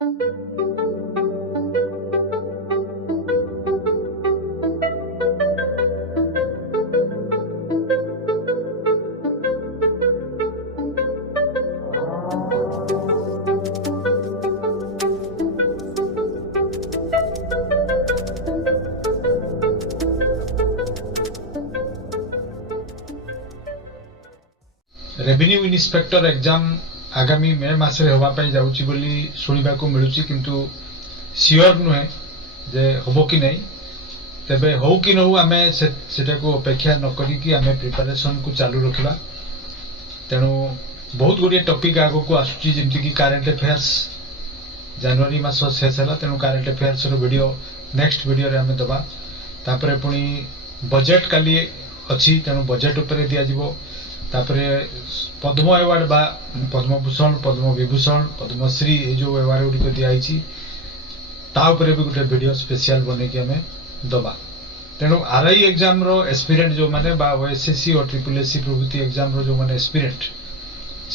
Revenue inspector exam आगामी मे मास जाऊँगी बोली शुणा मिलूँ किंतु सियोर नुहे जे हम कि नहीं तेबे हो कि नहु आम से अपेक्षा न करिकी आम प्रिपरेशन को चालू रखा तेणु बहुत गुड़िया टॉपिक आगो को आसुची जमती करेंट अफेयर्स जनवरी मास शेष है तेणु current affairs video next video रे आम दबा तापरे पुणी बजेट काली अच्छी तेणु बजेट उपरे दिया जिवो तापरे पद्म अवार्ड बा पद्मभूषण पद्म विभूषण पद्मश्री ये जो अवार्ड गुड़िक दिखाई ता उपरे भी गोटे वीडियो स्पेशल बनईकि आम दबा तेणु आरआई एग्जाम रो एस्पिरेंट जो माने बा ओएसएससी और ट्रिपल एससी प्रभृति एग्जाम रो जो माने एस्पिरेंट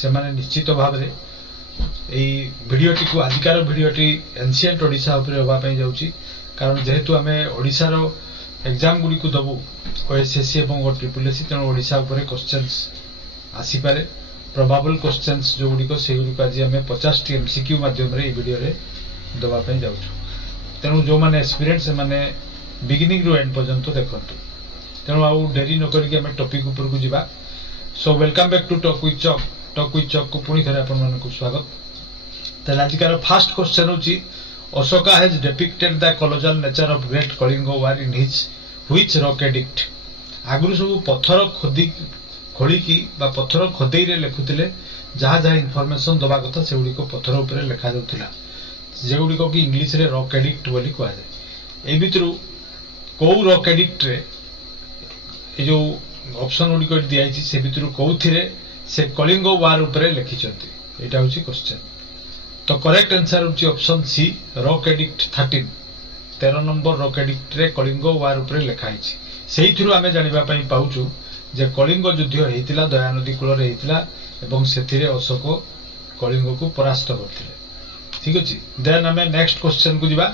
से माने निश्चित भाव में यही भिडियोटी को आजिकार भिडियोटी एनसीएंट ओडिशा उपरे होबा पई जाउची कारण जेहेतु आम ओडिशा रो एग्जाम गुड़ी को दबू ओएसएससी और ट्रिपल एससी तेणु ओडिशा उपरे क्वेश्चंस आसीपारे प्रोबेबल क्वेश्चंस जो गुड़िक से गुड़िक आज आम 50 टी एमसीक्यू माध्यम वीडियो दवाई जाऊँ तेणु जो मैंने एक्सपीरियंस से मैंने बिगिनिंग रु एंड पर्यंत देखु तेणु आउ डेरी नक आम टॉपिक उपर को जीवा so welcome back to talk with चक को पुणी थे आपण स्वागत तेल आजिकार फास्ट क्वेश्चन होची Ashoka has depicted the colossal nature of great Kalinga war in his which rock edict आगुरु सब पत्थर खोलिकी पत्थर खोदेई रे लिखुतिले जहाँ जहाँ इनफॉरमेशन दबा कथा से गुड़िक पत्थर उपर लिखा जाउथिला जे गुड़िक कि इंग्लिश रे रॉक एडिक्ट बोली कहा जाए ए भितरु कौ रॉक एडिक्ट रे ए जो ऑप्शन गुड़िक दिखाई से भितरु कौथिरे से कलिंग वार उपरे लिखिचंती एटा होची क्वेश्चन तो करेक्ट आंसर होची ऑप्शन सी रॉक एडिक्ट 13 नंबर रॉक एडिक्ट रे कलिंग वार उपरे लिखाई सेहिथिरु आमे जानिबा पई पाउचु जे कलिंग युद्ध होइतिला दया नदी कूल रे होइतिला एवं सेथिरे अशोक कलिंग को परास्त करथिले ठीक अछि देन आमे नेक्स्ट क्वेश्चन को जिबा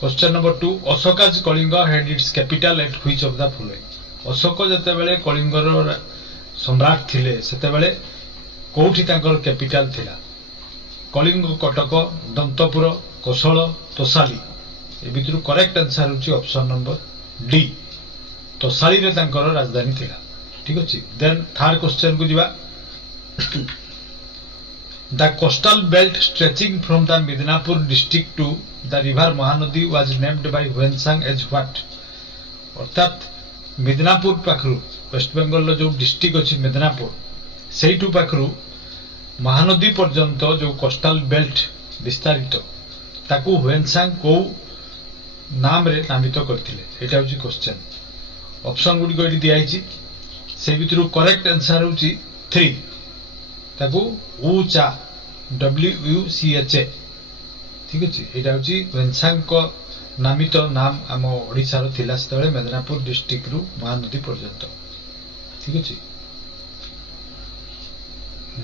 question number 2 Ashoka's Kalinga had its capital at which of the following Ashoka जते बेले कलिंगर सम्राट थिले सेते बेले कोठी तांकर कैपिटल थिला कलिंग कटक दंतपुर कोशल तोसाली ए भितरु करेक्ट आंसर होची ऑप्शन नंबर डी तोसाली रे तांकर राजधानी थिला ठीक अछि देन थर्ड क्वेश्चन को जिबा The coastal belt stretching from the Midnapur district to the river Mahanadi was named by Huensang as what? अर्थात मिदनापुर पाखरु वेस्ट बेंगल जो डिस्ट्रिक्ट अच्छी मिदनापुर से पाखरु महानदी पर्यंत जो कोस्टाल बेल्ट विस्तारित ताकू हुएनसांग को नाम रे नामित करथिले एटा होची क्वेश्चन ऑप्शन गुडी को दियाइची से भितरु करेक्ट आंसर होची 3 ताकू ऊचा WUCHA ठीक अछि एटा होची हुएनसांग को नामित नाम आम ओडिसा रो थिला सेतबेले मेदनापुर डिस्ट्रिक्ट रु महानदी पर्यंत ठीक अछि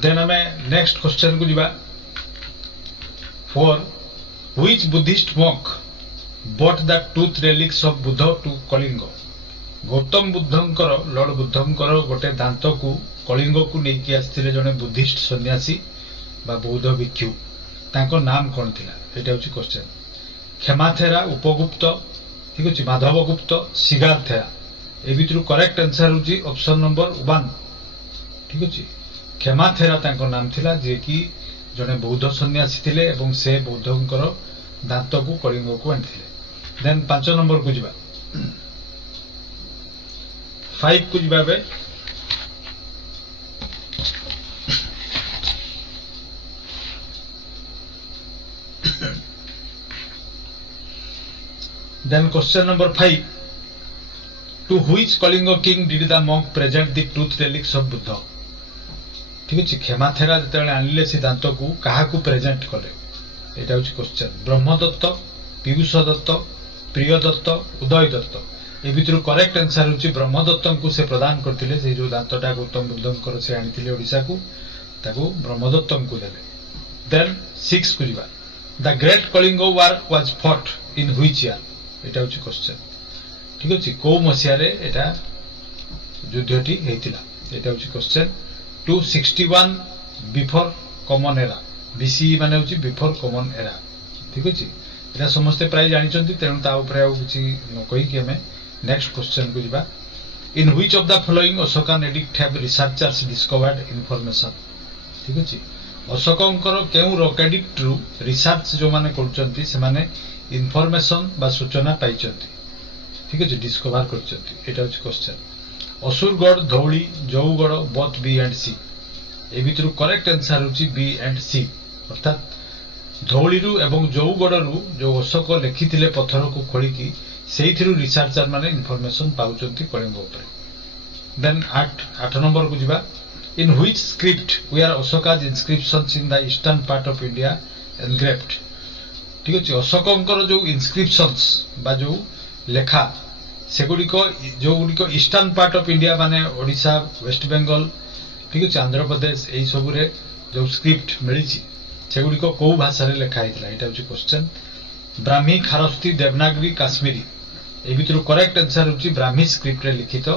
देन हमें नेक्स्ट क्वेश्चन को जिबा for which Buddhist monk bought the tooth relics of Buddha to Kalinga Gautam बुद्धंकर लॉर्ड बुद्धंकर गोटे दांत को कलिंग को नेकी आस्थिले जने बुद्धिस्ट सन्यासी बा बौद्ध भिक्षु तांको नाम कोन थिला एटा होची क्वेश्चन क्षमाथेरा उपगुप्त ठीक अछि माधवगुप्त सिगारथेरा ए भितरु करेक्ट आंसर होची ऑप्शन नंबर 1 ठीक अछि क्षमाथेरा तांको नाम थिला जे कि जने बौद्ध सन्यासी थिले एवं से बौद्धंकर दांत को कलिंग को आनथिले देन 5 नंबर को जिबा 5 को जिबा बे Then question number 5 to which Kalinga king did the monk present the tooth relics of Buddha ठीक अछि क्षमाथेरा जतेबेले आनिले सिद्धांत को काहा को प्रेजेंट करे एटा होछि क्वेश्चन ब्रह्मदत्त पीयूष दत्त प्रिय दत्त उदय दत्त ए भितरु करेक्ट आंसर होछि ब्रह्मदत्त को से प्रदान करथिले से जो दांतटा गौतम बुद्धंकर से आनिथिले ओडिसा को ताको ब्रह्मदत्त को देले देन 6 को जिबा the great Kalinga war was fought in which year एटा होची क्वेश्चन ठीक अछि को मसिया रे एटा युद्धटी हेतिला एटा होची question 261 before common era BC माने होची बिफोर कॉमन एरा ठीक अछि एटा समस्त प्राय जानि चंती तेनु ता ऊपर आउ किछि न कहि कि हमें नेक्स्ट क्वेश्चन को जिबा in which of the following Ashokan addict have researchers discovered information ठीक अछि अशोकंकर केउ रॉक एडिक्ट रु रिसर्च जो माने करचंती से माने इन्फॉर्मेशन बा सूचना पाइचंती ठीक अछि डिस्कवर करचंती एटा होची question Asurgarh Dhauli Jaugarh both B and C ए भितरु करेक्ट आंसर होची बी एंड सी अर्थात धौलीरू एवं जौगढ़रू जो अशोक लिखिथिले पत्थर को खोलिकी सेइथिरु रिसर्चर माने इन्फॉर्मेशन पाउचंती कलिंग ऊपर देन 8 नंबर को जिबा in which script were Ashoka's inscriptions in the eastern part of India engraved ठीक अछि अशोकंकर जो इनस्क्रिप्शंस बा जो लेखा सेगुडिको जो गुडिको ईस्टर्न पार्ट ऑफ इंडिया माने ओडिशा वेस्ट बेंगल ठीक अछि आंध्र प्रदेश एई सबुरे जो स्क्रिप्ट मिलिछि सेगुडिको को भाषा रे लेखा हितला एटा होची क्वेश्चन ब्राह्मी खारस्ती देवनागरी काश्मीरी ए भितरु करेक्ट आंसर होची ब्राह्मी स्क्रिप्ट रे लिखित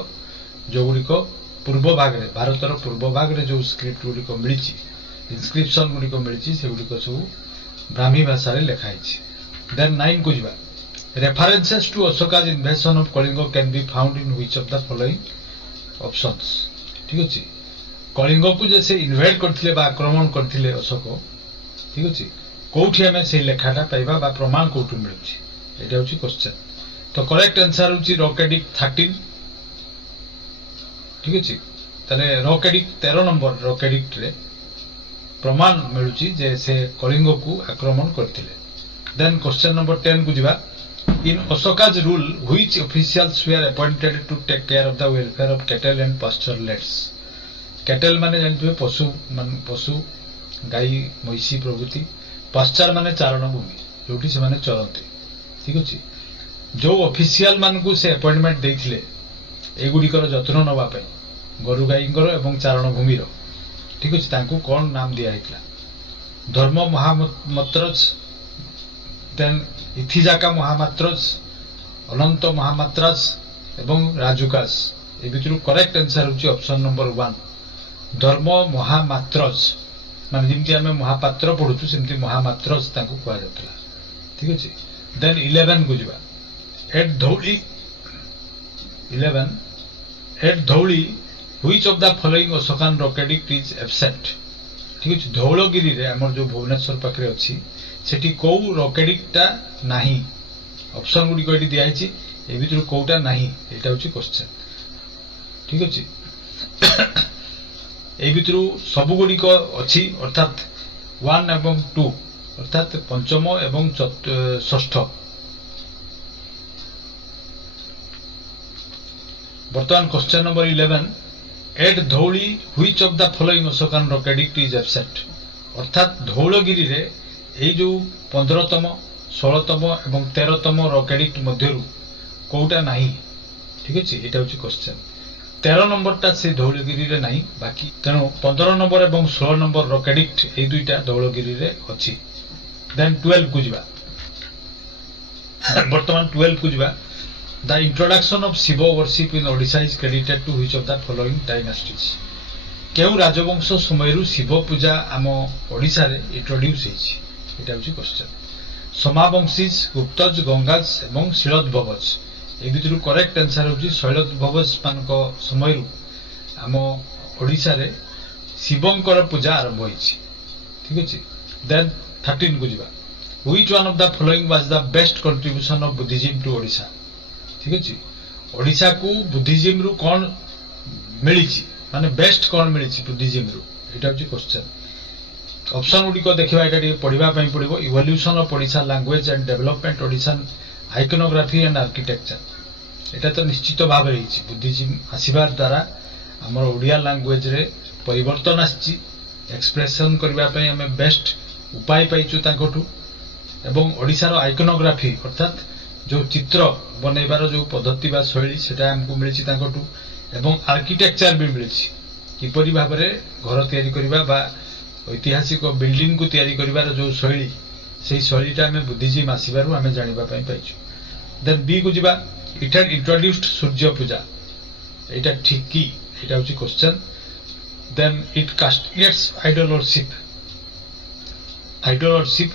जो गुडिको पूर्व भाग रे भारतर पूर्व भाग रे जो स्क्रिप्ट गुडिको मिलिछि इनस्क्रिप्शन गुडिको मिलिछि सेगुडिको सब ब्राह्मी भाषा रे लेखा हिछि देन 9 को जिबा references to Ashoka's invasion of Kalinga can be found in which of the following options ठीक अछि कलिंग को जे से इन्वेड करथिले बा आक्रमण करथिले अशोक ठीक अछि कोठी हमें से लेखाटा पाइबा बा प्रमाण कोठु मिलुछि एटा होछि क्वेश्चन तो करेक्ट आंसर होछि रॉक एडिक्ट 13 ठीक अछि तले रॉक एडिक्ट 13 नंबर रॉक एडिक्ट रे प्रमाण मिलुछि जे से कलिंग को आक्रमण करथिले देन क्वेश्चन नंबर 10 को जिबा in Ashoka's rule which officials were appointed to take care of the welfare of cattle and pastoralists cattle माने जानथुबे पशु गाई महिषी प्रभृति पास्चर माने चारण भूमि जोटी से माने चरंती ठीक अछि जो ऑफिशियल मान को से अपॉइंटमेंट देथिले एगुडिकर जत्न नबा पई गरु गाईंकर एवं चारण भूमि रो ठीक अछि तांको कोन नाम दिया हितला धर्म महामात्रज देन इथिजाका महामात्रज अनंत महामात्रज एवं राजुकास ए भितरु करेक्ट आंसर होची ऑप्शन नंबर 1 धर्म महामात्रज माने जिमती हमें महापात्र पढुछु सेमती महामात्रज तांको कुआ जातला ठीक अछि देन 11 को जिबा at Dhauli 11 at Dhauli which of the following Ashokan rock edict is absent ठीक अछि धौलगिरी रे हमर जो भुवनेश्वर पाखरे अछि सेठी को रॉक एडिक्टटा नाही ऑप्शन गुडी कोइडी दिया हिची ए भितरु कोउटा नाही एटा होची क्वेश्चन ठीक अछि ए भितरु सबु गुडी को अछि अर्थात 1 एवं 2 अर्थात पंचम एवं षष्ठ बर्तमान question number 11 at Dhauli which of the following Ashokan rock edict is absent अर्थात धौलगिरी रे ए जो 15तम 16तम एवं 13तम रॉक एडिक्ट मध्यरु कोउटा नाही ठीक अछि एटा होची क्वेश्चन 13 नंबर ता से धौलगिरी रे नाही बाकी तेनो 15 नंबर एवं 16 नंबर रॉक एडिक्ट ए दुईटा धौलगिरी रे अछि देन 12 को जिबा वर्तमान 12 को जिबा the introduction of Shiva worship in Odisha is credited to which of the following dynasties केउ राजवंश समयरु शिव पूजा आम ओडिशा रे इंट्रोड्यूस हेछि एटा होछि क्वेश्चन समावंशीज गुप्तज गंगाज एवं शीलद्भवज ए भितरु करेक्ट आंसर होछि शीलद्भवज मानको समयरु आम ओडिशा रे शिवंकर पूजा आरंभ होइछि ठीक अछि देन 13 को जिबा which one of the following was the best contribution of Buddhism to Odisha ठीक अछि ओडिशा को बुद्धिज्म रु कोन मिलिछि माने बेस्ट कोन मिलिछि बुद्धिज्म रु एटा होछि क्वेश्चन ऑप्शन गुडी को देखिबा एटा पढिबा पई पड़िबो evolution of Odisha language and development Odishan iconography and architecture एटा तो निश्चित भाव रहिछि बुद्धिज्म आसीबार द्वारा हमर ओडिया लैंग्वेज रे परिवर्तन आछि एक्सप्रेशन करबा पई हमें बेस्ट उपाय पाइछु तांकोठु एवं ओडिसा रो आइकोनोग्राफी अर्थात जो चित्र बनैबार जो पद्धति बा शैली सेटा हमकु मिलिछि तांकोठु एवं आर्किटेक्चर भी मिलिछि किपरि भाबरे घर तयारी करबा बा ऐतिहासिक बिल्डिंग को तयारी करिवार जो शैली सेही शैलीटा आमे बुद्धिजिम आसीबारु आमे जानिबा पई पाइछु। देन बी को जिबा इट हैड इंट्रोड्यूस्ड सूर्य पूजा एटा ठीक की एटा होची question. Then it castigates idol worship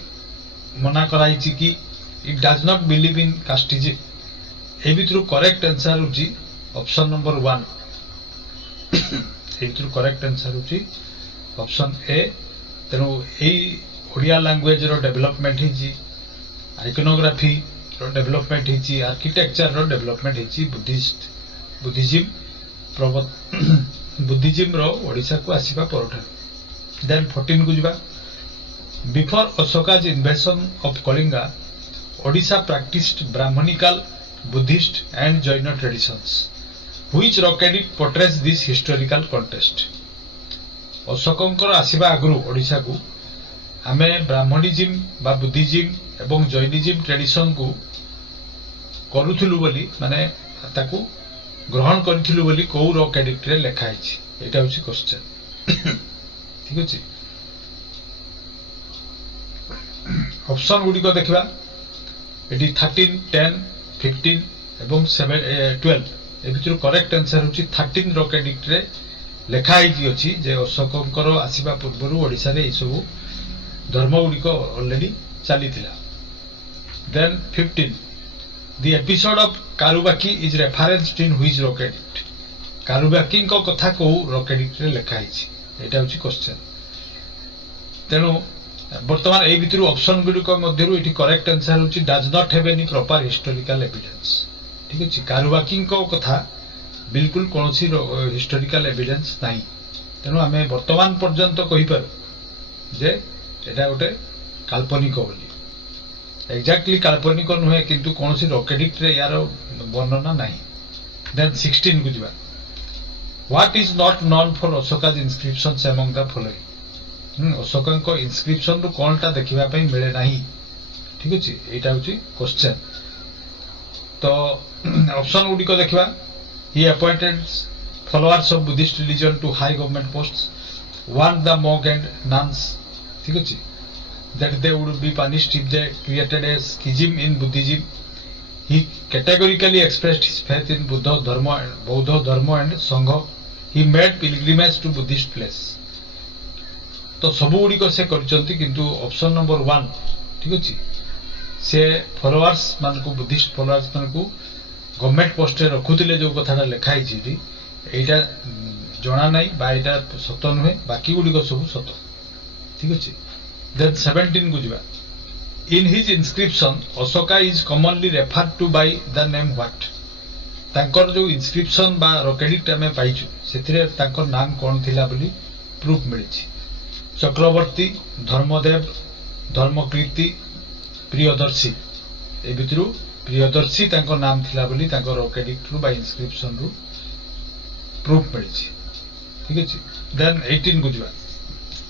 मना कराइछि कि it does not believe in casteism ए भितरु करेक्ट आंसर होची ऑप्शन नंबर 1 ए भितरु करेक्ट आंसर होची ऑप्शन ए। तेनु एई ओडिया लैंग्वेज रो डेवलपमेंट हिची आइकोनोग्राफी रो डेवलपमेंट हिची आर्किटेक्चर रो डेवलपमेंट हिची बुद्धिजिम रो ओडिसा को आसीबा परठा। देन 14 को जिबा before Ashoka's invasion of Kalinga Odisha practised Brahmanical Buddhist and Jain traditions which rock edict portrays this historical context. अशोकंकर आसीबा आगु ओडिसा को आमे ब्राह्मणिज्म बा बुद्धिज्म एवं जैनिज्म ट्रेडिशन को करूथुलु बोली माने ताकू ग्रहण करिथिलु बोली को रॉक एडिक्ट रे लेखा हिची एटा होची क्वेश्चन। ठीक अछि ऑप्शन गुडी को देखिबा एटी 13 10 15 एवं 12 ए भितर करेक्ट आंसर होची 13 रॉक एडिक्ट रे लेखा हिची अछि जे अशोकंकर आसीबा पूर्वरु ओडिसा रे ए सब धर्म गुडी को ऑलरेडी चली थिला। Then 15 The episode of Karubaki is referenced in which rock edict? Karubaki को कथा को rock edict रे लेखा हिची एटा होची क्वेश्चन। तेनु वर्तमान ए भितरु ऑप्शन गुडी को मध्यरु एटी करेक्ट आंसर होची does not have any proper historical evidence. ठीक अछि कारुबाकी को कथा बिल्कुल कोनोसी हिस्टोरिकल एविडेंस नाही। तेनु आमे वर्तमान पर्यंत कहि पार जे एटा गोटे काल्पनिक बोली एक्जाक्टली काल्पनिक नुहे किंतु कोनोसी रॉकेडिक्ट रे यार वर्णना नाही। देन 16 को जिबा what is not known for Ashoka's inscriptions among the following. Ashokan को इनस्क्रिप्शन रु कोनटा देखिबा पई मिले नाही। ठीक अछि एटा होची क्वेश्चन। तो ऑप्शन गुडी को देखिबा he appointed followers of Buddhist religion to high government posts warn the monk and nuns. ठीक अछि that they would be punished if they created a schism in Buddhism. He categorically expressed his faith in Buddha Dharma and Sangha. He made pilgrimage to Buddhist place. तो सबु गुडी को से करचंती किंतु option number 1 ठीक अछि से फॉलोअर्स मान को बुद्धिस्ट फॉलोअर्स मान को गवर्नमेंट पोस्ट रे रखुतिले जो कथाटा लेखा हिची एटा जणा नाही बा एटा सत नुहे बाकी गुडी को सब सत। ठीक अछि Then 17 को जिबा in his inscription Ashoka is commonly referred to by the name what। तांकर जो इंस्क्रिप्शन बा रॉकेडिक्ट हमें पाइछु सेथिरे तांकर नाम कोन थिला बोली प्रूफ मिलिछि। चक्रवर्ती धर्मदेव धर्मकीर्ति प्रियदर्शी ए भितरु प्रियदर्शी तांकर नाम थिला बोली तांकर रॉकेडिक्ट रु बा इंस्क्रिप्शन रु प्रूफ मिलिछि। ठीक अछि देन 18 को जिबा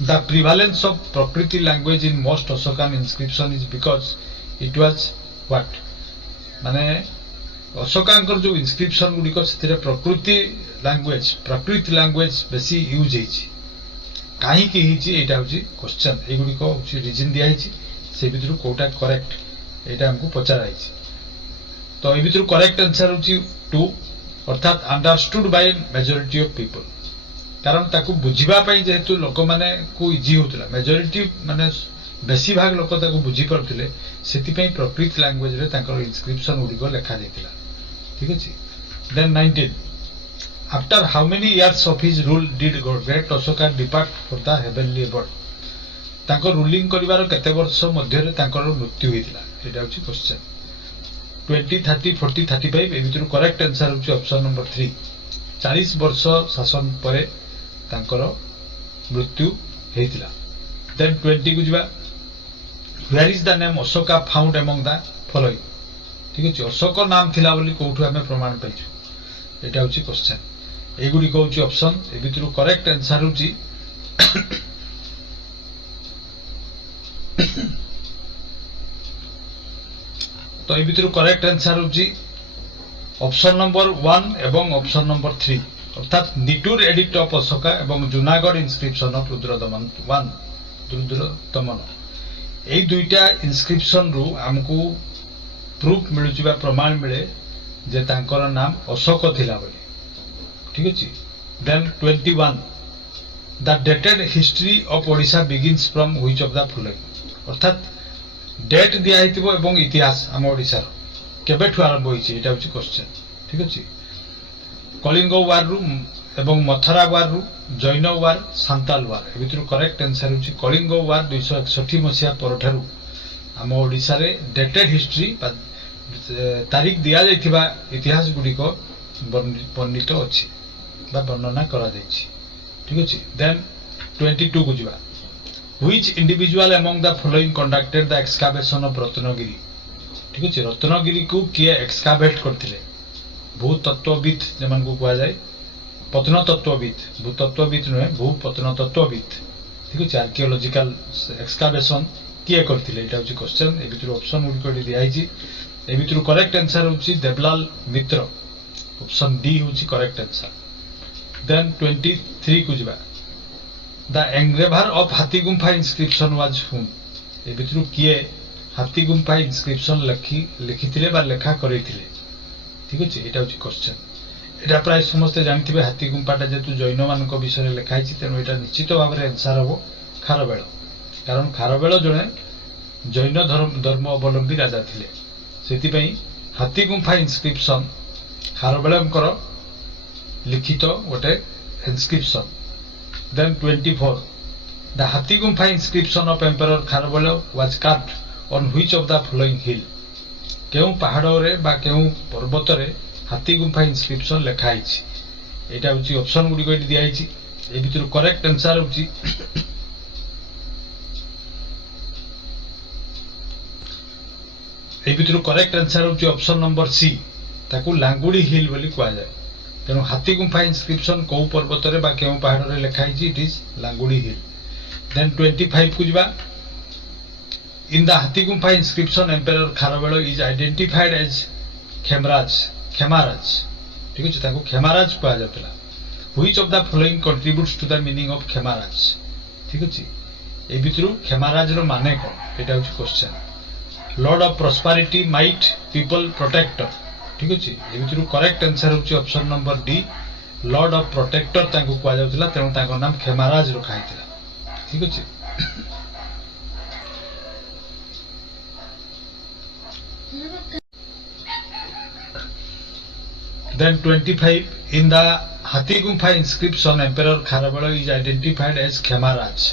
The prevalence of Prakriti language in most Ashokan inscription is because it was what माने अशोकांकर जो इंस्क्रिप्शन गुडी को सेतिरे प्रकृति लैंग्वेज बेसी यूज हिची काहे की हिची एटा होची क्वेश्चन। ए गुडी को होची रीजन दिया हिची से भितरु कोटा करेक्ट एटा हमको पचारा हिची। तो ए भितरु करेक्ट आंसर होची 2 अर्थात understood by majority of people कारण ताकू बुझिबा पई जेहेतु लोक माने को इजी होतला मेजॉरिटी माने बेसी भाग लोक ताकू बुझी परथिले सेति पई प्रकृति लैंग्वेज रे ताकर इंस्क्रिप्शन गुडी को लेखा जायतिला। ठीक अछि then 19 after how many years of his rule did great Ashoka depart for the heavenly abode. ताकर रूलिंग करिवार केते वर्ष मध्य रे ताकर मृत्यु होइतिला एटा होची क्वेश्चन। 20 30 40 35 ए भितरु करेक्ट आंसर होची ऑप्शन नंबर 3 40 वर्ष शासन परे तांकर मृत्यु हेतिला। देन 20 को जिबा where is the name Ashoka found among the following. ठीक अछि अशोक नाम थिला बोली कोठु हमें प्रमाण पाइछु एटा होची क्वेश्चन। ए गुडी को होची ऑप्शन ए भितरु करेक्ट आंसर होची तो ए भितरु करेक्ट आंसर होची ऑप्शन नंबर 1 एवं ऑप्शन नंबर 3 अर्थात निटूर एडिक्ट ऑफ अशोका एवं जूनागढ़ इंस्क्रिप्शन ऑफ रुद्रदमन 1 रुद्रदमन এই দুইটা ইনস্ক্রিप्शन रु हमको प्रूफ मिलुची बा प्रमाण मिले जे तांकर नाम अशोक थिला बोली ठीक अछि then 21 the dated history of Odisha begins from which of the following अर्थात डेट दिया हितबो एवं इतिहास हम ओडिसा केबेठु आरंभ होईची एटा होची क्वेश्चन ठीक अछि कलिंग वार रु एवं मथुरा वार रु जैन वार सांताल वार ए भितरु करेक्ट आंसर होची कलिंग वार 261 मसिया परठारु हम ओडिसा रे डेटेड हिस्ट्री तारीख दिया जाइथिबा इतिहास गुडी को वर्णित अछि बा वर्णना करा जाइछि ठीक अछि देन 22 को जिबा which individual among the following conducted the excavation of Ratnagiri ठीक अछि रत्नगिरी को किए एक्सकावेट करथिले भूतत्वविद जमन को कहा जाय प्रत्नतत्वविद भूतत्वविद नहे भूप्रत्नतत्वविद ठीक अछि आर्कियोलॉजिकल एक्सकावेशन किए करथिले एटा होची क्वेश्चन ए भितर ऑप्शन गुडी को दिया आइछि ए भितर करेक्ट आंसर होची देवलाल मित्र ऑप्शन डी होची करेक्ट आंसर देन 23 को जिबा द एंग्रेवर ऑफ हाथी गुंफा इंस्क्रिप्शन वाज हुम ए भितर किए हाथी गुंफा इंस्क्रिप्शन लिखिथिले बा लेखा करिथिले ठीक अछि एटा होची क्वेश्चन एटा प्राय समस्त जानथिबे हाथी गुंफाटा जेतु जैन मानक विषय लेखा आइछि तेनु एटा निश्चित भाबरे आंसर हो खारबेल कारण खारबेल जणे जैन धर्म अवलंबी राजा थिले सेति पई हाथी गुंफा इंस्क्रिप्शन खारबेलंकर लिखित गोटे inscription then 24 the Hathi Gumpha inscription of emperor Kharavela was carved on which of the following hill केउ पहाड़ रे बा केउ पर्वत रे हाथी गुंफा इंस्क्रिप्शन लेखा आइछि एटा होची ऑप्शन गुडी को दिया आइछि ए भितर करेक्ट आंसर होची ए भितर करेक्ट आंसर होची ऑप्शन नंबर सी ताकू लांगुडी हिल बोली कहा जाय तेनु हाथी गुंफा इंस्क्रिप्शन को पर्वत रे बा केउ पहाड़ रे लेखा आइछि it is Langudi hill then 25 को जिबा in the Hathi Gumpha inscription emperor Kharavela is identified as Khemraj ठीक अछि ताकू खेमाराज कहा जातला which of the following contributes to the meaning of Khemaraj ठीक अछि ए भितरु खेमाराज रो माने कोन एटा होछि question lord of prosperity might people protector ठीक अछि ए भितरु करेक्ट आंसर होछि option number D lord of protector ताकू कहा जातला तेनु ताको नाम खेमाराज रखा हितला ठीक अछि Then 25 in the Hathi Gumpha inscription Emperor Kharavela is identified as Khemaraj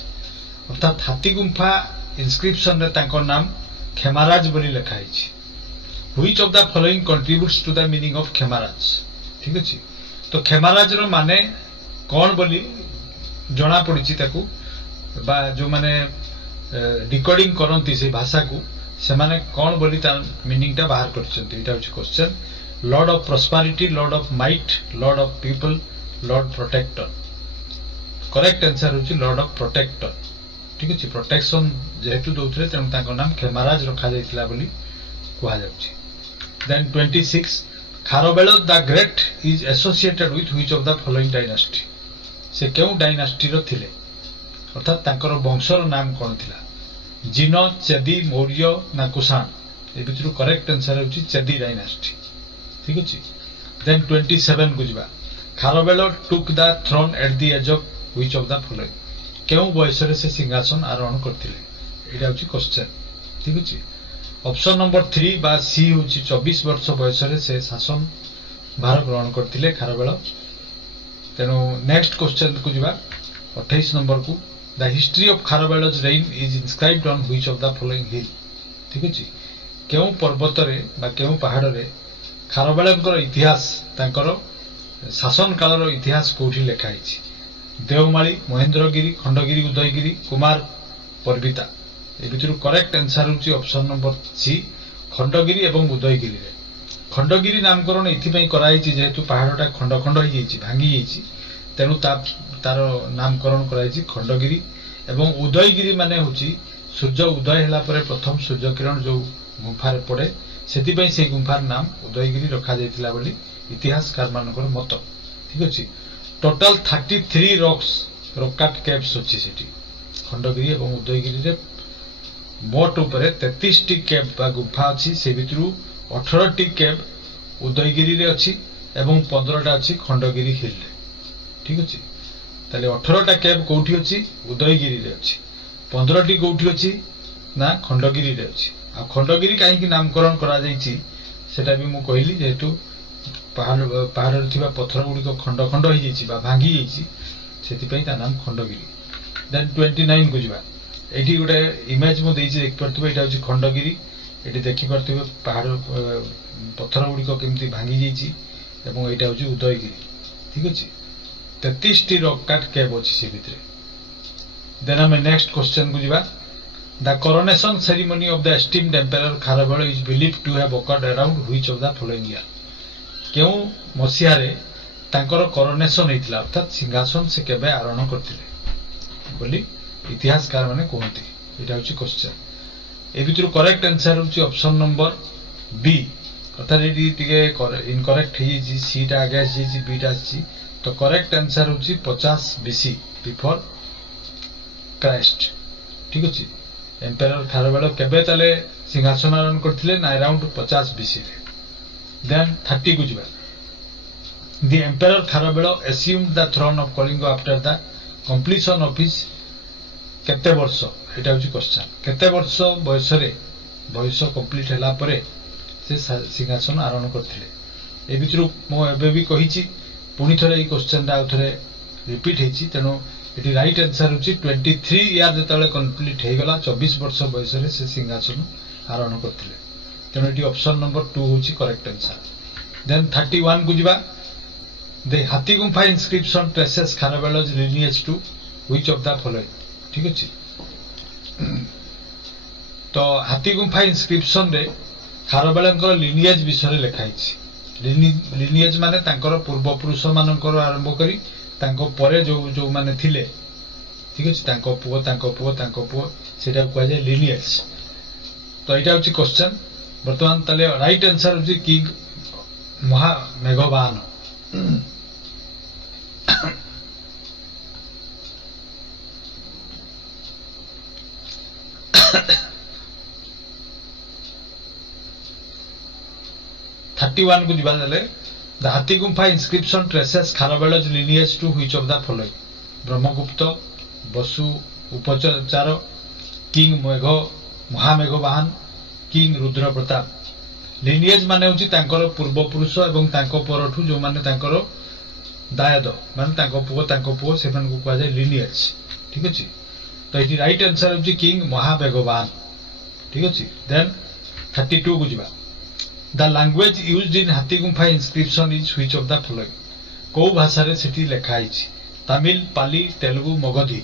अर्थात हाथी गुंफा इंस्क्रिप्शन रे तांको नाम खेमाराज बोली लिखा हिछि which of the following contributes to the meaning of Khemaraj ठीक अछि तो खेमाराज रो माने कोन बोली जणा पड़िछि ताकू बा जो माने डिकोडिंग करंती से भाषा को से माने कोन बोली ता मीनिंग ता बाहर करछंती एटा होछि question lord of prosperity lord of might lord of people lord protector correct answer होछि लॉर्ड ऑफ प्रोटेक्टर ठीक अछि प्रोटेक्शन जेहेतु दोथरे तेनु ताको नाम खेमाराज रखा जायतिला बोली कहा जाउछि then 26 Kharavela the great is associated with which of the following dynasty से केउ डायनास्टी रो थिले अर्थात ताकर वंशर नाम कोन थिला जिनो चेदी मौर्य ना कुषाण ए भितरु करेक्ट आंसर होछि चेदी डायनास्टी ठीक अछि देन 27 को जिबा Kharavela took the throne at the age of which of the following केउ बयस रे से सिंहासन आरोहण करथिले एटा होछि क्वेश्चन ठीक अछि ऑप्शन नंबर 3 बा सी होछि 24 वर्ष बयस रे से शासन भार ग्रहण करथिले खारबेल तेनो नेक्स्ट क्वेश्चन को जिबा 28 नंबर को the history of Kharavela's reign is inscribed on which of the following hill ठीक अछि केउ पर्वत रे बा केउ पहाड़ रे खारबेलंकर इतिहास तांकर शासन कालर इतिहास कोठी लेखा हिछि देवमाली महेंद्रगिरी खंडगिरी उदयगिरी कुमार पर्विता ए भितरु करेक्ट आंसर होछि ऑप्शन नंबर सी खंडगिरी एवं उदयगिरी रे खंडगिरी नामकरण एथि पई कराई छि जेहेतु पहाड़टा खंड खंड होई छि भांगी छि तेनु तार नामकरण कराई छि खंडगिरी एवं उदयगिरी माने होछि सूर्य उदय हला परे प्रथम सूर्य किरण जो गुंफा रे पड़े सेति पई से गुंफार नाम उदयगिरी रखा जायतिला बोली इतिहासकार मानकर मत ठीक अछि टोटल 33 रॉक कट केव्स अछि सेठी खंडगिरी एवं उदयगिरी रे मोट उपरे 33 टी केव बा गुफा अछि से भितरु 18 टी केव उदयगिरी रे अछि एवं 15 टा अछि खंडगिरी हिल रे ठीक अछि ताले 18 टा केव कोठी अछि उदयगिरी रे अछि 15 टी कोठी अछि ना खंडगिरी रे अछि आ खंडगिरी काहे कि नामकरण करा जाईची सेटा भी मु कहली जेतु पहाड़ रे थिबा पत्थर गुडी को खंड खंड होई जाईची बा भांगी जाईची सेति पई ता नाम खंडगिरी देन 29 को जिबा एठी गोटे इमेज मु देइची देख परतबे एटा होची खंडगिरी एठी देखि परतबे पहाड़ पत्थर गुडी को केमती भांगी जाईची एवं एटा होची उदयगिरी ठीक अछि 33 टी रॉक कट केव अछि से भितरे देन हम नेक्स्ट क्वेश्चन को जिबा The coronation ceremony of the esteemed Emperor Kharavela is believed to have occurred around which of the following year? क्यों मसीहारे तांकर कोरोनेशन हेतिला अर्थात सिंहासन से केबे आरोहण करथिले बोली इतिहासकार माने कहंती एटा होची क्वेश्चन ए भितरु करेक्ट आंसर होची ऑप्शन नंबर बी अर्थात एटी टिके इनकरेक्ट हे जी सी टा आगे जी बी टा छी तो करेक्ट आंसर होची 50 बीसी बिफोर क्राइस्ट ठीक अछि एम्पायर खारवेल केबे तले सिंहासन आरोहण करथिले ना अराउंड 50 बीसी रे देन 30 गुजबा the empire Kharavela assumed the throne of Kalinga after the completion of his केते वर्ष एटा होची क्वेश्चन केते वर्ष बयस कंप्लीट हैला परे से सिंहासन आरोहण करथिले ए भितरु मो एबे भी कहिची पुनी थरे ई क्वेश्चन दा थरे रिपीट हेची तेनो एटी राइट आंसर होची 23 इयर जतले कंप्लीट हे गला 24 वर्ष बयस रे से सिंहासन आरोहण करथिले तेनो एटी ऑप्शन नंबर 2 होची करेक्ट आंसर देन 31 गुजिबा the Hathi Gumpha inscription traces Kharavela's lineage to which of the following ठीक अछि तो हाथी गुंफा इंस्क्रिप्शन रे खारवेलंकर लिनिएज विषय लिखाइछि लिनिएज माने तांकर पूर्व पुरुष मानकर आरंभ करी तांको परे जो माने थिले ठीक अछि तांको पुओ सेटा कोआ जाय लिनिएज तो एटा होची क्वेश्चन वर्तमान तले राइट आंसर होची किंग महा मेघवाहन 31 को जिबा देले the Hathi Gumpha inscription traces Kharavela's lineage to which of the following Brahmagupta Vasu Uparichar king महामेघवाहन किंग रुद्र प्रताप लिनिएज माने होची तांकर पूर्व पुरुष एवं तांको परठु जो माने तांकर दायद माने तांको पुओ सेमन को कहा जाय लिनिएज ठीक अछि तो इटी राइट आंसर होची किंग महामेघवाहन ठीक अछि देन 32 को जिबा The language used in हाथी गुंफा inscription is which of the following? को भाषा रे सेठी लेखा आइछि तमिल पाली तेलुगु मगधी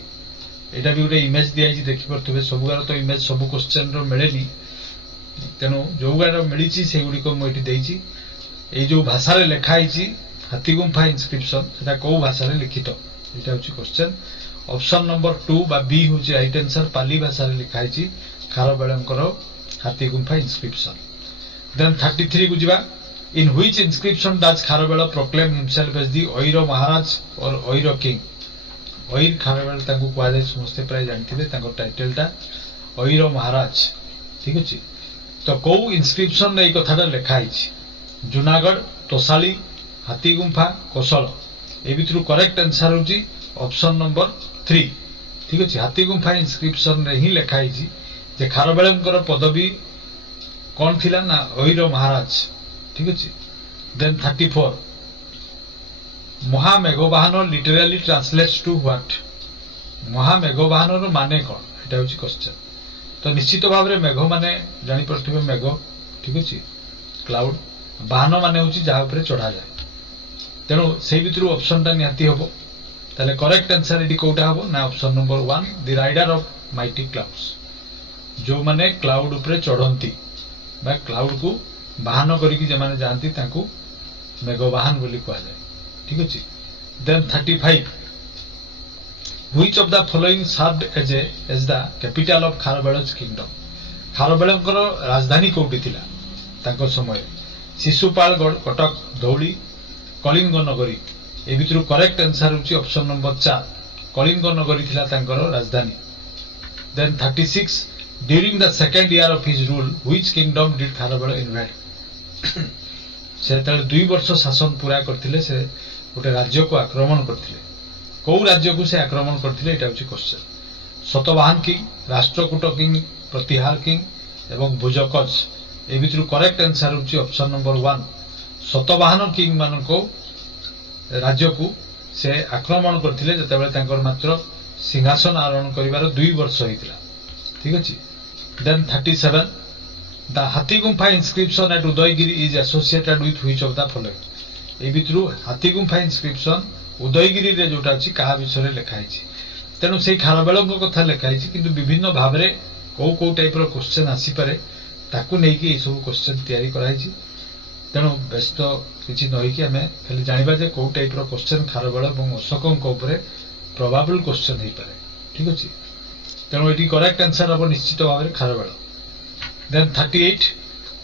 एटा भी गोटे इमेज दिया आइछि देखि परतबे सबुगार तो इमेज सब क्वेश्चन रो मिलेनी तेनो जोगार मिलिछि से गुडी को मोइटी देइछि ए जो भाषा रे लेखा आइछि हाथी गुंफा इंस्क्रिप्शन सेटा को भाषा रे लिखित एटा होछि क्वेश्चन ऑप्शन नंबर 2 बा बी होछि राइट आंसर पाली भाषा रे लिखा आइछि खारवेलंकर हाथी गुंफा इंस्क्रिप्शन Then 33 को जिबा in which inscription does Kharavela proclaim himself as the Oiro Maharaj or Oiro King? Oir Kharavela तांको कुआ जाय समस्ते प्राय जानथिबे तांको टाइटल टा Oiro Maharaj ठीक अछि तो को इंस्क्रिप्शन नै कथाटा लेखा आइछि जूनागढ़ तोसाली हाथी गुंफा कोसल ए भितरु करेक्ट आंसर होची ऑप्शन नंबर 3 ठीक अछि हाथी गुंफा इंस्क्रिप्शन रे ही लेखा आइछि जे खारवेलंकर पदवी कौन थिला ना ओइरो महाराज ठीक अछि देन 34 महामेघवाहन लिटरली ट्रांसलेट्स टू व्हाट महामेघवाहन रो माने कोन एटा होची क्वेश्चन तो निश्चित भाव रे मेघ माने जानि परथिबे मेघ ठीक अछि क्लाउड वाहन माने होची जहा ऊपर चढ़ा जाय तेनो सेही भितरु ऑप्शन ता निहाती हबो ताले करेक्ट आंसर एडी कोटा हबो ना option number 1 the rider of mighty clouds जो माने क्लाउड ऊपर चढ़ंती बा क्लाउड को वाहन करिकि जे माने जानती तांको मेघवाहन बोली कहा जाय ठीक अछि then 35 which of the following served as the capital of Kharavela's kingdom खारवेलंकर राजधानी कोठी थिला तांको समय शिशुपालगढ़ कटक धौली कलिंग नगरी ए भितरु करेक्ट आंसर होची ऑप्शन नंबर 4 कलिंग नगरी थिला तांकर राजधानी then 36 During the second year of his rule, which kingdom did Kharavela invade? से 2 वर्ष शासन पूरा करथिले से गोटे राज्य को आक्रमण करथिले कौ राज्य को से आक्रमण करथिले एटा होची question Satavahana king Rashtrakuta king Pratihara king एवं भुजकज ए भितरु करेक्ट आंसर होची ऑप्शन नंबर 1 सतवाहन किंग मानको राज्य को से आक्रमण करथिले जतेबेले तांकर मात्र सिंहासन आरोहण करिवार 2 वर्ष होइतिला ठीक अछि then 37 The Hathigumpha inscription at Udaygiri is associated with which of the following? ए भितरु हाथीगुम्फा इनस्क्रिप्शन उदयगिरी रे जोटा अछि कहा विषय रे लिखा अछि तेनु सेही खारबेलଙ୍କ कथा लिखा अछि किंतु विभिन्न भाव रे को टाइप रो क्वेश्चन आसी पारे ताकू नै कि ए सब क्वेश्चन तयारी करा अछि तेनु व्यस्त किछि नहि कि हमें खाली जानिबा जे को टाइप रो क्वेश्चन खारबेल एवं अशोकଙ୍କ ऊपर प्रोबेबल क्वेश्चन हे पारे ठीक अछि तेनु एटी करेक्ट आंसर अब निश्चित भाव रे Kharavela Then 38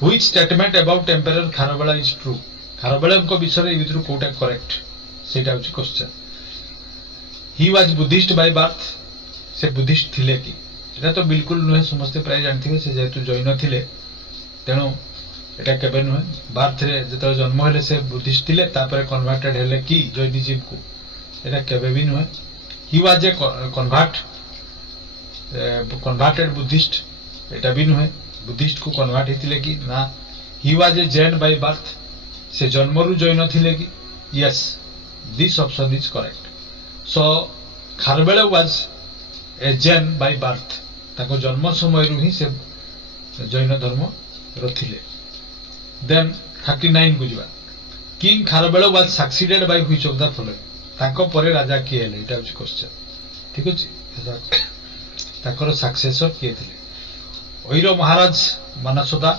which statement about Emperor Kharavela is true? Kharavela को विषय रे भितरु कोटा करेक्ट सेटा होची question He was Buddhist by birth से बुद्धिस्ट थिले कि एटा तो बिल्कुल नुहे समस्त प्राय जानथिबे से जेतु जैन थिले तेनु एटा केबे नुहे बार्थ रे जेतो जन्म हेले से बुद्धिस्ट थिले तापर कन्वर्टेड हेले कि जैनिज्म को एटा केबे भी नुहे He was a converted Buddhist एटा भी नुहे बुद्धिस्ट को कन्वर्ट हेतिले कि ना he was a Jain by birth से जन्मरु जैन थिले कि yes this option is correct so Kharavela was a Jain by birth ताको जन्म समय रु ही से जैन धर्म रथिले देन 39 गुजवा king Kharavela was succeeded by which of the following ताको परे राजा किए हेले एटा होची क्वेश्चन ठीक अछि ताकर सक्सेसर किए थिले ओइरो महाराज मानसोदा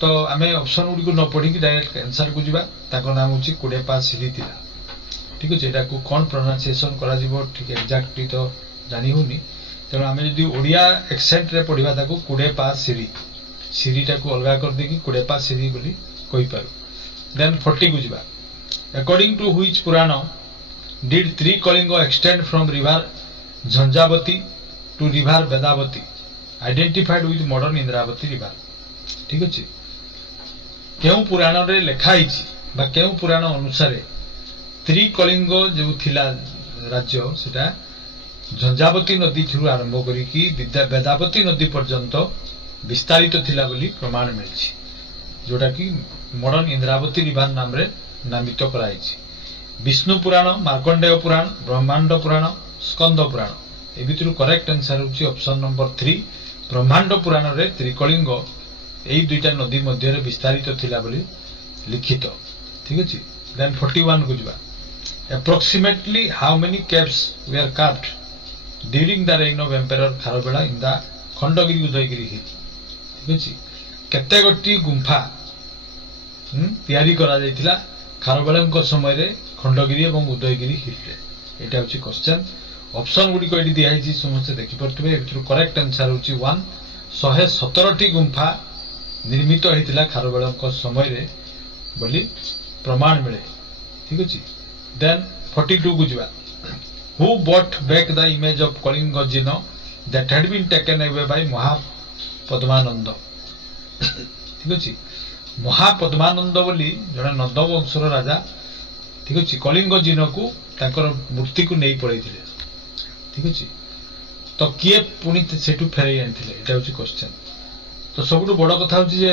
तो आमे ऑप्शन गुडी को न पढी कि डायरेक्ट आंसर को जिबा ताको नाम होची कुडेपा सिलितिला ठीक अछि एटा को कोन प्रोनाउंसिएशन करा जिवो ठीक एग्जैक्टली तो जानि होनी तेनो आमे जदी ओडिया एक्सेंट रे पढिबा ताको कुडेपा सिरी सिरीटा को अलगा कर दे कि कुडेपा सिरी बोली कहि पारो देन 40 को जिबा according to which Purana did 3 Kalinga extend from river Jhanjhavati to river Vedavati identified with modern Indravati river ठीक अछि केउ पुराण रे लेखा हिची बा केउ पुराण अनुसार 3 कलिंग जो थिला राज्य सेटा झंझावती नदी थुरु आरंभ करी कि वेदावती नदी पर्यंत विस्तारित थिला बोली प्रमाण मिलछि जोटा कि मॉडर्न इंद्रावती रिवर नाम रे नामित कराइछि विष्णु पुराण मार्कंडेय पुराण ब्रह्मांड पुराण स्कंद पुराण ए भितरु करेक्ट आंसर होछि ऑप्शन नंबर 3 ब्रह्मांड पुराण रे त्रिकलिंग एई दुईटा नदी मध्य रे विस्तारित थिला बोली लिखित ठीक अछि देन 41 को जिबा approximately how many caves were carved during the reign of emperor Kharavela in the Khandagiri Udayagiri हिल ठीक अछि केते गोटी गुंफा तयारी करा जायतिला खारबेलଙ୍କ समय रे खंडगिरी एवं उदयगिरी हिल रे एटा होछि क्वेश्चन ऑप्शन गुडी को एडी दिया हिची समस्त देखि परतबे एथुर करेक्ट आंसर होची 1 117 टी गुंफा निर्मित हेतिला खारबेलଙ୍କ समय रे बोली प्रमाण मिले ठीक अछि देन 42 को जिबा who bought back the image of Kalinga Jina that had been taken away by Mahapadmananda ठीक अछि महापद्मानंद बोली जने नंदवंशर राजा ठीक अछि कलिंग जिनो को ताकर मूर्ति को नै पळैथिले ठीक अछि तो किए पुनी सेटू फेरै आनथिले एटा होची क्वेश्चन तो सबुटु बड़ कथा होची जे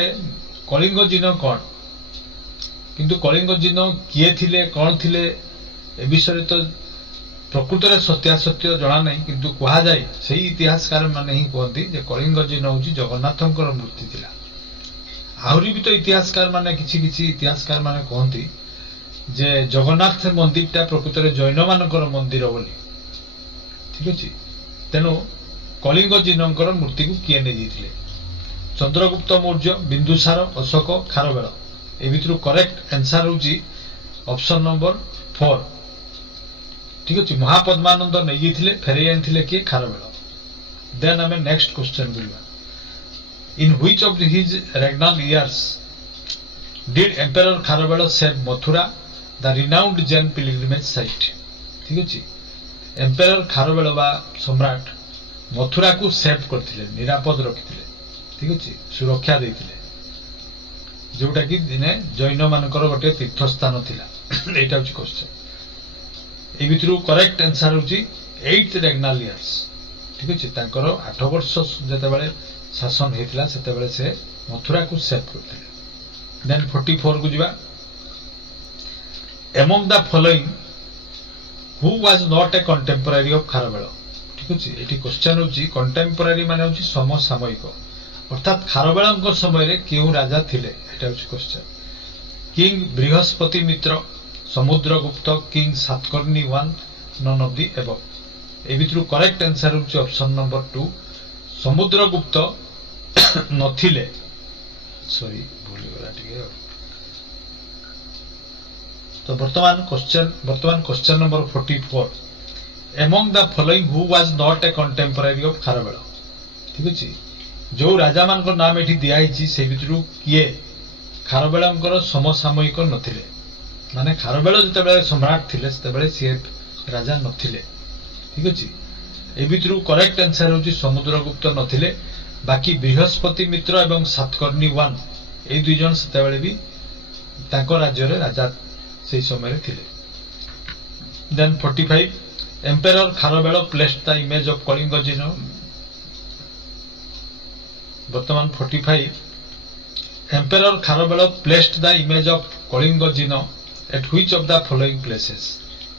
कलिंग जिनो कोन किंतु कलिंग जिनो किए थिले कोन थिले ए विषय तो प्रकृत रे सत्यासत्य जणा नै किंतु कहा जाय सेही इतिहासकार माने ही कहती जे कलिंग जिनो होची जगन्नाथंकर मूर्ति थिला आहुरी भी तो इतिहासकार माने किछि किछि इतिहासकार माने कहती जे जगन्नाथ मंदिरटा प्रकृत रे जैन मानकर मंदिर बोली ठीक अछि तेनु कलिंग जिनकर मूर्ति को किए नै दिथिले चंद्रगुप्त मौर्य बिंदुसार अशोक खारबेल ए भितरु करेक्ट आंसर होची ऑप्शन नंबर 4 ठीक अछि महापद्मानंद नै दिथिले फेरै आनथिले कि खारबेल देन हमें नेक्स्ट क्वेश्चन बुलवा in which of his regnal years did emperor Kharavela save Mathura the renowned Jain pilgrimage site ठीक अछि एम्परर खारबेल बा सम्राट मथुरा को सेव करथिले निरापद रखिथिले ठीक अछि सुरक्षा देथिले जोटा कि दिने जैन मानकर गोटे तीर्थ स्थान थिला एटा अछि क्वेश्चन ए भितरु करेक्ट आंसर होछि 8th रेग्नाल इयर्स ठीक अछि तांकर 8 वर्ष जते बेले शासन हेतिला सेते बेले से मथुरा को सेव करथिले देन 44 को जिबा among the following who was not a contemporary of Kharavela ठीक अछि एटी क्वेश्चन होछि कंटेम्पोरारी माने होछि समसामयिक अर्थात खारवेलଙ୍କ समय रे केउ राजा थिले एटा होछि question king Brihaspati Mitra Samudragupta king Satakarni 1 none of the above ए भितरु करेक्ट आंसर होछि ऑप्शन नंबर 2 समुद्रगुप्त नथिले सॉरी भूली गला ठीक तो वर्तमान question number 44 among the following who was not a contemporary of Kharavela ठीक अछि जो राजा मान को नाम एठी दिया हिची से भितरु किए खारवेलंकर समसामयिक नथिले माने खारवेल जते बेले सम्राट थिले सेते बेले से राजा नथिले ठीक अछि ए भितरु करेक्ट आंसर होची समुद्रगुप्त नथिले बाकी बृहस्पति मित्र एवं सातकर्णी 1 ए दुई जन सेते बेले भी ताको राज्य रे राजा से समय रे थिले then 45 emperor Kharavela placed the image of Kalinga Jina वर्तमान 45 emperor Kharavela placed the image of Kalinga Jina at which of the following places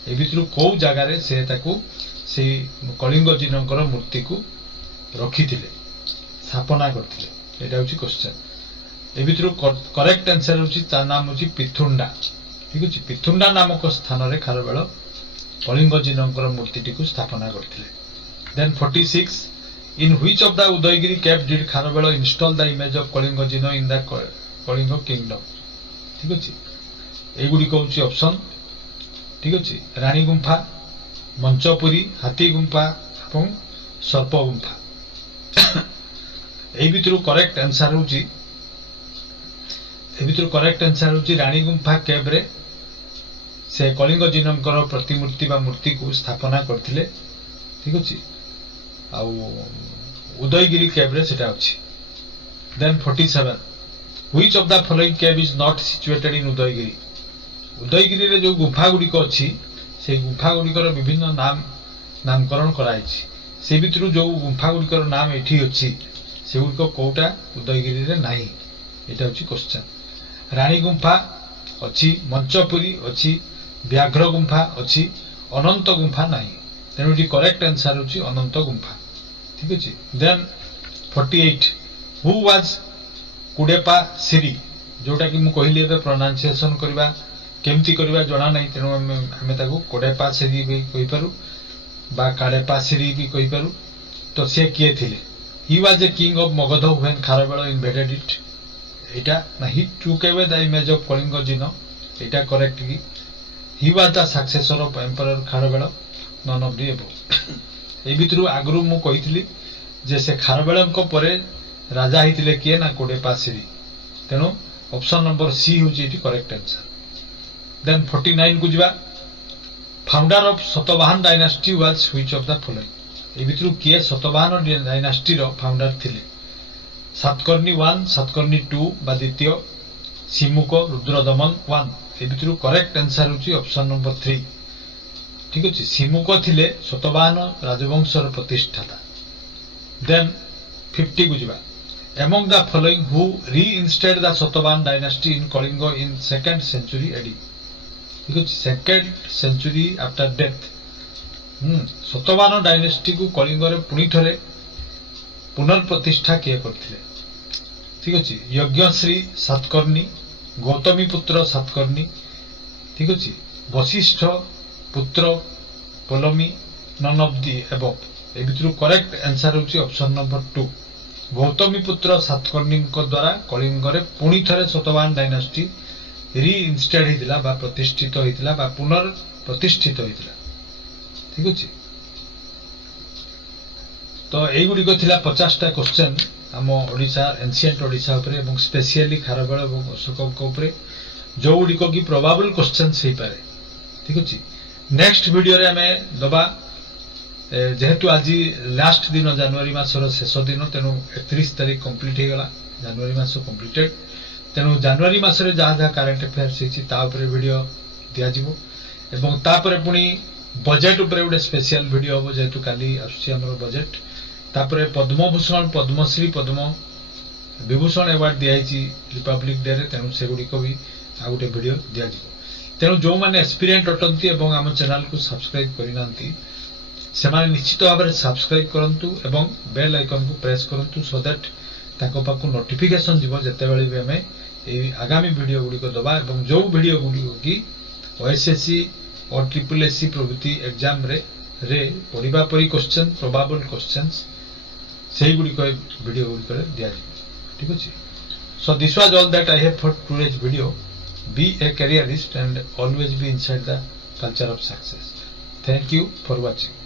ए भितरु को जगह रे से ताकू से कलिंग जिनकर मूर्ति को रखिथिले स्थापना करथिले एटा होची क्वेश्चन ए भितरु करेक्ट आंसर होची ता नाम होची पिथुंडा ठीक अछि पिथुंडा नामक स्थान रे खारवेल कलिंग जिनकर मूर्ति को स्थापना करथिले then 46 in which of the Udayagiri cave did Kharavela install the image of Kalinga Jina in the Kalinga kingdom ठीक अछि एगुडी कहउची ऑप्शन ठीक अछि रानी गुंफा मंचपुरी हाथी गुंफा एवं सर्प गुंफा ए भितरु करेक्ट आंसर होची रानी गुंफा केव रे से कलिंग जिनकर प्रतिमूर्ति बा मूर्ति को स्थापना करथिले ठीक अछि आ उदयगिरी केव रे सेटा अछि then 47 which of the following cave is not situated in Udayagiri Udayagiri रे जो गुफा गुडी को अछि से गुफा गुडी कर विभिन्न नामकरण कराई छी से भितरु जो गुफा गुडी कर नाम एठी अछि से गुडी को कोटा उदयगिरी रे नाही एटा अछि क्वेश्चन रानी गुंफा अछि मंचपुरी अछि व्याघ्र गुंफा अछि अनंत गुंफा नाही तेनु डी करेक्ट आंसर होछि अनंत गुंफा ठीक अछि देन 48 हु वाज कुडेपा सिरी जोटा कि मु कहिली एबे प्रोनाउंसिएशन करबा केमती करबा जणा नाही तेनु हमें ताको कुडेपा सिरी भी कहि पारु बा काडेपा सिरी भी कहि पारु तो से किए थिले he was a king of Magadha when Kharavela invaded it एटा ना he took away the image of Kalinga Jina एटा करेक्ट की he was the successor of emperor Kharavela none of the above ए भितरु आगरु मु कहितली जे से खारवेलंको परे राजा हितिले किए ना कोडेपा सिरी तेनो ऑप्शन नंबर सी होची इटी करेक्ट आंसर देन 49 को जिबा founder of Satavahana dynasty was which of the following ए भितरु किए सतवाहन डायनास्टी रो फाउंडर थिले सातकर्णी 1 सातकर्णी 2 बा द्वितीय सिमुक रुद्रदमन 1 ए भितरु करेक्ट आंसर होची ऑप्शन नंबर 3 ठीक अछि सिमुक थिले सतवाहन राजवंशर प्रतिष्ठाता देन 50 गुजिबा among the following who reinstated the Satavahan dynasty in Kalinga in 2nd century AD ठीक अछि 2nd century after death Satavahana dynasty को कलिंग रे पुनी थरे पुनर्प्रतिष्ठा किए करथिले ठीक अछि यज्ञश्री सातकर्णी गौतमी पुत्र सातकर्णी ठीक अछि Vasishthiputra Pulumavi none of the above ए भितरु करेक्ट आंसर होची option number 2 Gautamiputra Satakarni को द्वारा कलिंग रे पुनी थरे सतवाहन डायनेस्टी रीइंस्टेड हितला बा प्रतिष्ठित हितला बा पुनर्प्रतिष्ठित हितला ठीक अछि तो एई गुडी को थिला 50 टा क्वेश्चन हम ओडिसा एंशिएंट ओडिसा ऊपर एवं स्पेशली खारवेल एवं अशोक को ऊपर जो गुडी को की प्रोबेबल क्वेश्चन सही पारे ठीक अछि नेक्स्ट वीडियो रे हमें दबा जेहेतु आज लास्ट दिन जनवरी मासर शेष दिन तेणु 31 तारीख कंप्लीट हो गला जनवरी मास कंप्लीटेड तेणु जनवरी मासरे जहाँ जहाँ करेन्ट अफेयर्स होती वीडियो दिज्व एवं तापर पुणी बजेट उपरे गोटे स्पेशल वीडियो हम जेहेतु काली आसुची हमर बजेट तापर पद्मभूषण पद्मश्री पद्म विभूषण अवार्ड दिखाई रिपब्लिक डे तेणु से गुड़िक भी आ गोटे वीडियो दिज्व तेणु जो मैंने एक्सपीरियंट अटंती एवं आम चैनल को सब्सक्राइब करना से निश्चित भाव में सब्सक्राइब करूँ एवं बेल आइकन को प्रेस करूँ सो दैट पाक नोटिफिकेशन जीव जितेबाला भी आम आगामी वीडियो गुड़िक दबा एवं जो वीडियो गुड़िक कि ओएसएससी और ट्रिपल एससी प्रभृति एग्जाम रे पढ़ा परी क्वेश्चन प्रोबेबल क्वेश्चंस से गुड़िक वीडियो गुड़िक दि ठीक अच्छे so this was all that I have for today's video be a careerist and always be inside the culture of success thank you for watching